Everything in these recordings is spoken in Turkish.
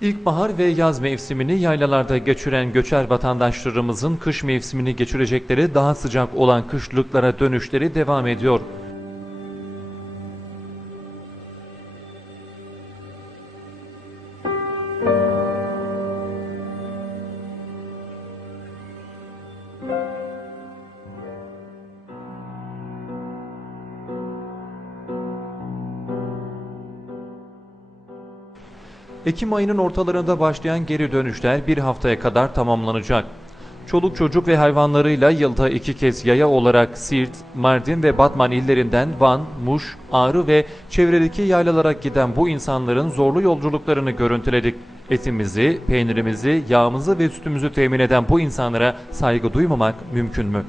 İlkbahar ve yaz mevsimini yaylalarda geçiren göçer vatandaşlarımızın kış mevsimini geçirecekleri daha sıcak olan kışlıklara dönüşleri devam ediyor. Ekim ayının ortalarında başlayan geri dönüşler bir haftaya kadar tamamlanacak. Çoluk çocuk ve hayvanlarıyla yılda iki kez yaya olarak Siirt, Mardin ve Batman illerinden Van, Muş, Ağrı ve çevredeki yaylalara giden bu insanların zorlu yolculuklarını görüntüledik. Etimizi, peynirimizi, yağımızı ve sütümüzü temin eden bu insanlara saygı duymamak mümkün mü?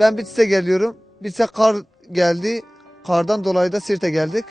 Ben Bitlis'e geliyorum. Bitlis'e kar geldi. Kardan dolayı da Sirt'e geldik.